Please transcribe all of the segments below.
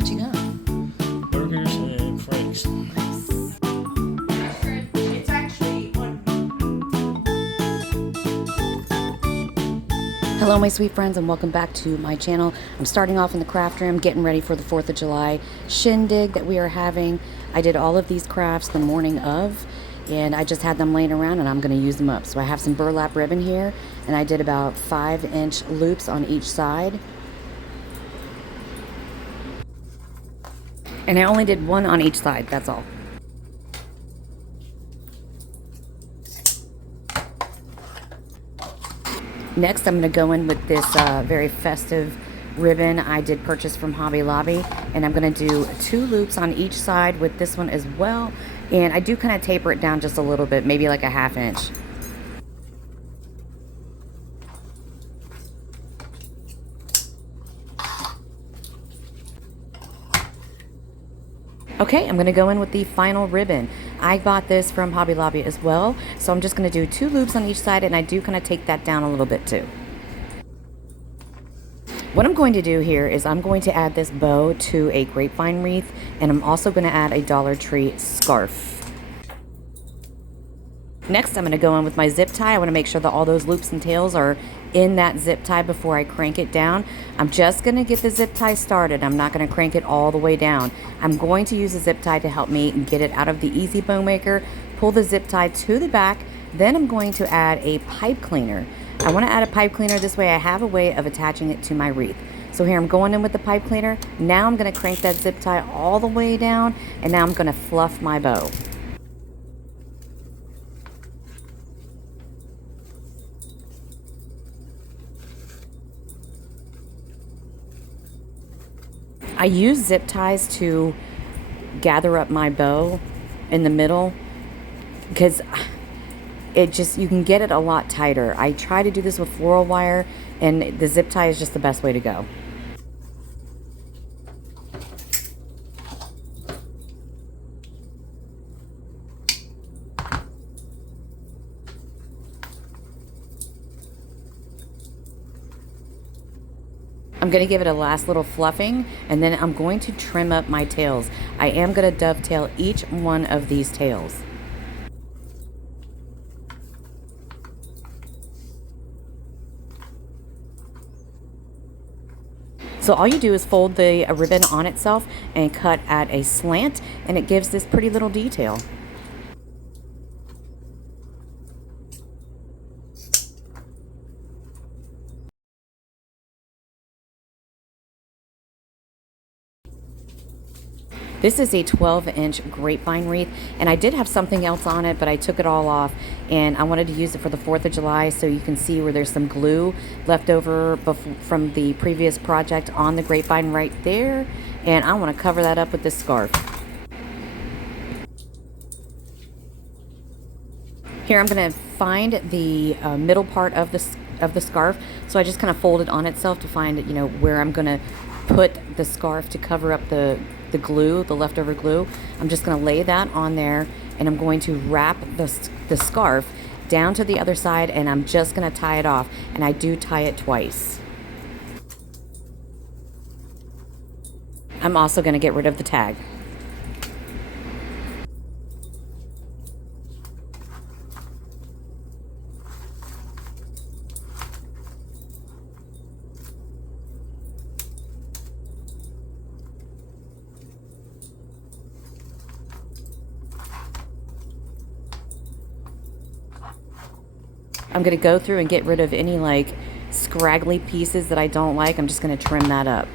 What you got? Burgers and franks. Nice. It's actually on. Hello my sweet friends and welcome back to my channel. I'm starting off in the craft room, getting ready for the 4th of July shindig that we are having. I did all of these crafts the morning of, and I just had them laying around and I'm going to use them up. So I have some burlap ribbon here, and I did about 5-inch loops on each side. And I only did one on each side, that's all. Next, I'm going to go in with this very festive ribbon I did purchase from Hobby Lobby. And I'm going to do 2 loops on each side with this one as well. And I do kind of taper it down just a little bit, maybe like a 1/2 inch. Okay, I'm going to go in with the final ribbon. I bought this from Hobby Lobby as well, so I'm just going to do 2 loops on each side, and I do kind of take that down a little bit too. What I'm going to do here is I'm going to add this bow to a grapevine wreath, and I'm also going to add a Dollar Tree scarf. Next, I'm going to go in with my zip tie. I want to make sure that all those loops and tails are in that zip tie before I crank it down. I'm just going to get the zip tie started. I'm not going to crank it all the way down. I'm going to use a zip tie to help me get it out of the Easy Bow Maker, pull the zip tie to the back, then I'm going to add a pipe cleaner. I want to add a pipe cleaner, this way I have a way of attaching it to my wreath. So here I'm going in with the pipe cleaner. Now I'm going to crank that zip tie all the way down, and now I'm going to fluff my bow. I use zip ties to gather up my bow in the middle because you can get it a lot tighter. I try to do this with floral wire, and the zip tie is just the best way to go. I'm going to give it a last little fluffing, and then I'm going to trim up my tails. I am going to dovetail each one of these tails. So all you do is fold the ribbon on itself and cut at a slant, and it gives this pretty little detail. This is a 12-inch grapevine wreath, and I did have something else on it, but I took it all off, and I wanted to use it for the 4th of July, so you can see where there's some glue left over from the previous project on the grapevine right there, and I want to cover that up with this scarf. Here I'm going to find the middle part of the scarf, so I just kind of fold it on itself to find, where I'm going to put the scarf to cover up the glue, the leftover glue. I'm just going to lay that on there, and I'm going to wrap the scarf down to the other side, and I'm just going to tie it off, and I do tie it twice. I'm also going to get rid of the tag. I'm going to go through and get rid of any scraggly pieces that I don't like. I'm just going to trim that up.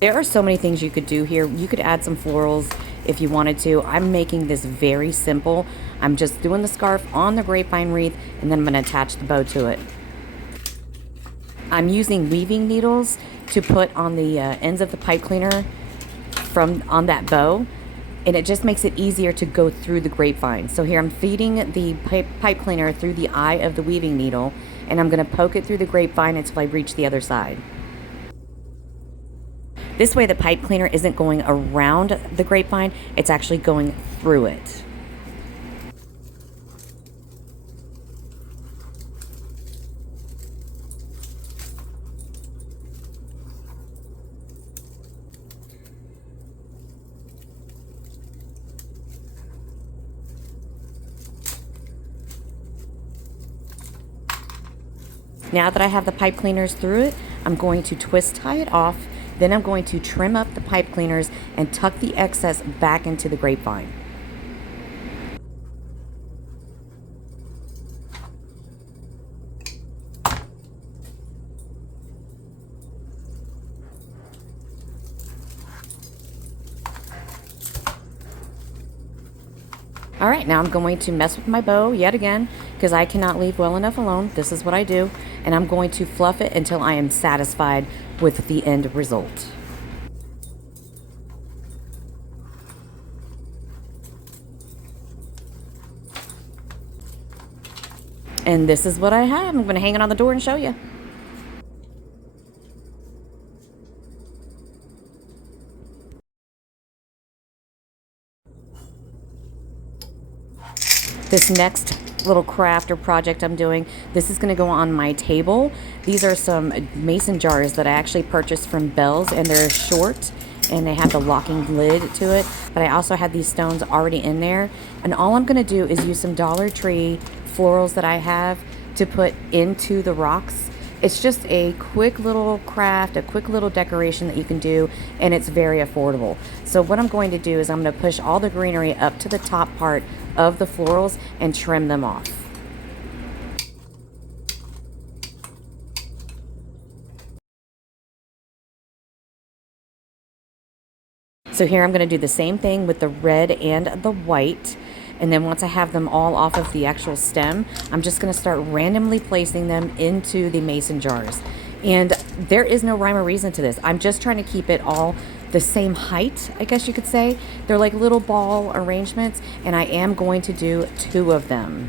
There are so many things you could do here. You could add some florals if you wanted to. I'm making this very simple. I'm just doing the scarf on the grapevine wreath, and then I'm going to attach the bow to it. I'm using weaving needles to put on the ends of the pipe cleaner on that bow, and it just makes it easier to go through the grapevine. So here I'm feeding the pipe cleaner through the eye of the weaving needle, and I'm going to poke it through the grapevine until I reach the other side. This way the pipe cleaner isn't going around the grapevine, it's actually going through it. Now that I have the pipe cleaners through it, I'm going to twist tie it off. Then I'm going to trim up the pipe cleaners and tuck the excess back into the grapevine. All right, now I'm going to mess with my bow yet again because I cannot leave well enough alone. This is what I do. And I'm going to fluff it until I am satisfied with the end result. And this is what I have. I'm going to hang it on the door and show you. This next little craft or project I'm doing, this is going to go on my table. These are some mason jars that I actually purchased from Bell's, and they're short and they have the locking lid to it, but I also have these stones already in there, and all I'm going to do is use some Dollar Tree florals that I have to put into the rocks. It's just a quick little craft, a quick little decoration that you can do, and it's very affordable. So what I'm going to do is I'm going to push all the greenery up to the top part of the florals and trim them off. So here I'm going to do the same thing with the red and the white. And then once I have them all off of the actual stem, I'm just going to start randomly placing them into the mason jars. And there is no rhyme or reason to this. I'm just trying to keep it all the same height, I guess you could say. They're like little ball arrangements, and I am going to do 2 of them.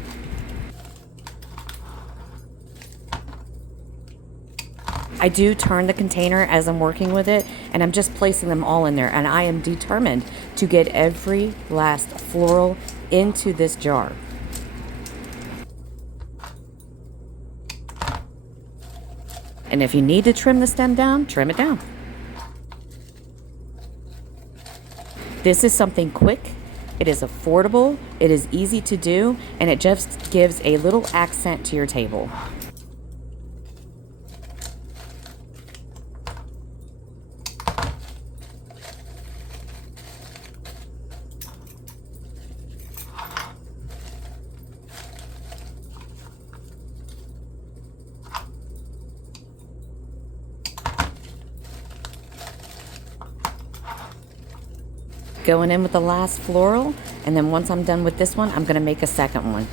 I do turn the container as I'm working with it, and I'm just placing them all in there, and I am determined to get every last floral into this jar. And if you need to trim the stem down, trim it down. This is something quick, it is affordable, it is easy to do, and it just gives a little accent to your table. Going in with the last floral, and then once I'm done with this one, I'm going to make a second one.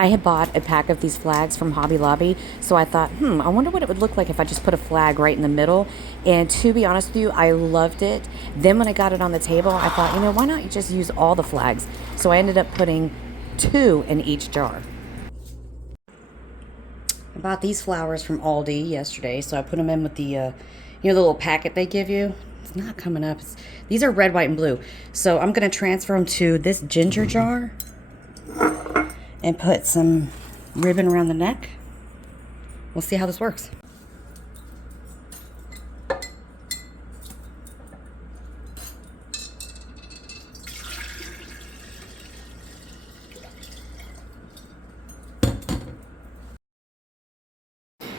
I had bought a pack of these flags from Hobby Lobby, so I thought, I wonder what it would look like if I just put a flag right in the middle. And to be honest with you, I loved it. Then when I got it on the table, I thought, why not you just use all the flags? So I ended up putting 2 in each jar. I bought these flowers from Aldi yesterday, so I put them in with the, the little packet they give you. It's not coming up. These are red, white, and blue. So I'm going to transfer them to this ginger jar and put some ribbon around the neck. We'll see how this works.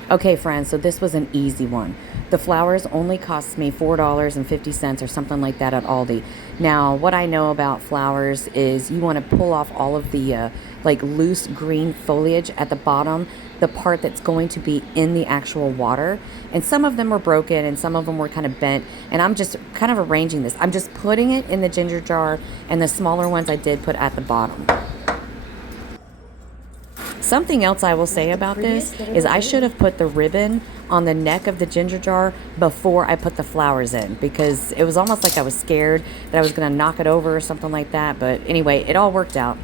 Okay, friends, so this was an easy one. The flowers only cost me $4.50 or something like that at Aldi. Now, what I know about flowers is you want to pull off all of the like loose green foliage at the bottom, the part that's going to be in the actual water. And some of them were broken and some of them were kind of bent. And I'm just kind of arranging this. I'm just putting it in the ginger jar, and the smaller ones I did put at the bottom. Something else I will say about this is I should have put the ribbon on the neck of the ginger jar before I put the flowers in, because it was almost like I was scared that I was going to knock it over or something like that. But anyway, it all worked out.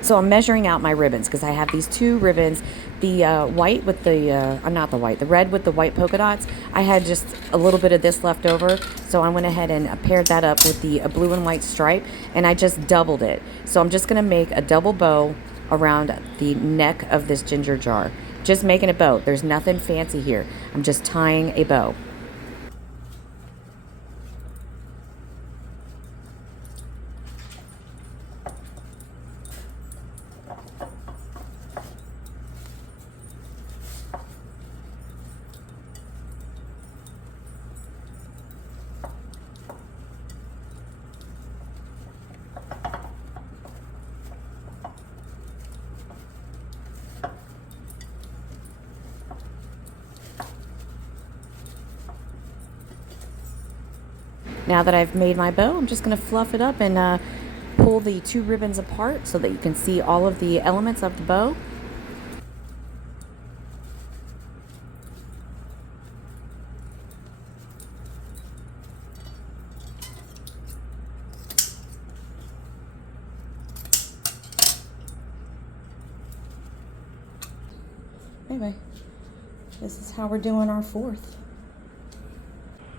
So I'm measuring out my ribbons because I have these 2 ribbons, the white with the, not the white, the red with the white polka dots. I had just a little bit of this left over, so I went ahead and paired that up with the blue and white stripe, and I just doubled it. So I'm just going to make a double bow around the neck of this ginger jar. Just making a bow. There's nothing fancy here. I'm just tying a bow. Now that I've made my bow, I'm just going to fluff it up and pull the two ribbons apart so that you can see all of the elements of the bow. Anyway, this is how we're doing our 4th.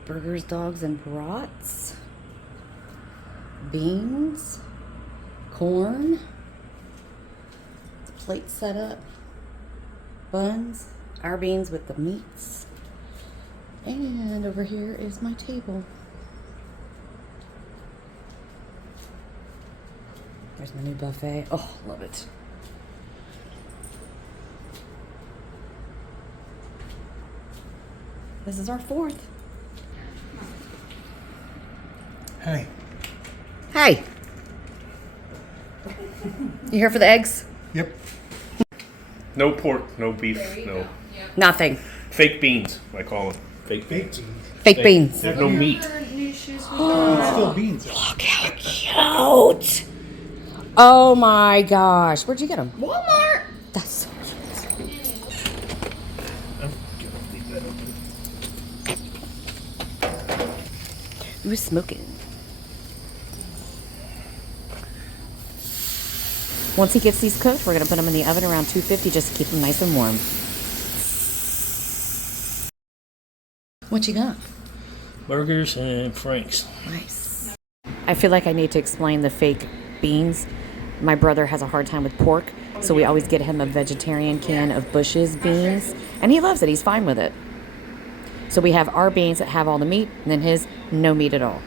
Burgers, dogs, and brats. Beans. Corn. The plate set up. Buns. Our beans with the meats. And over here is my table. There's my new buffet. Oh, love it. This is our 4th. Hey. Hey. You here for the eggs? Yep. No pork, no beef, no. Nothing. Fake beans, I call them. Fake beans. Fake beans. There's no meat. New shoes we It's still beans. Look how cute. Oh my gosh. Where'd you get them? Walmart. That's so cute. Ooh, smoking. Once he gets these cooked, we're going to put them in the oven around 250 just to keep them nice and warm. What you got? Burgers and franks. Nice. I feel like I need to explain the fake beans. My brother has a hard time with pork, so we always get him a vegetarian can of Bush's beans, and he loves it. He's fine with it. So we have our beans that have all the meat, and then his, no meat at all.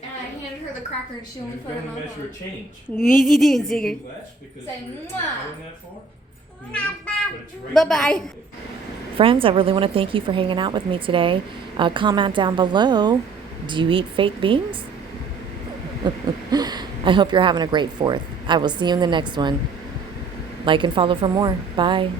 And I handed her the cracker and she only put them on. measure a change. Easy doing, Sigurd. Say mwah. Bye-bye. Friends, I really want to thank you for hanging out with me today. Comment down below, do you eat fake beans? I hope you're having a great 4th. I will see you in the next one. Like and follow for more. Bye.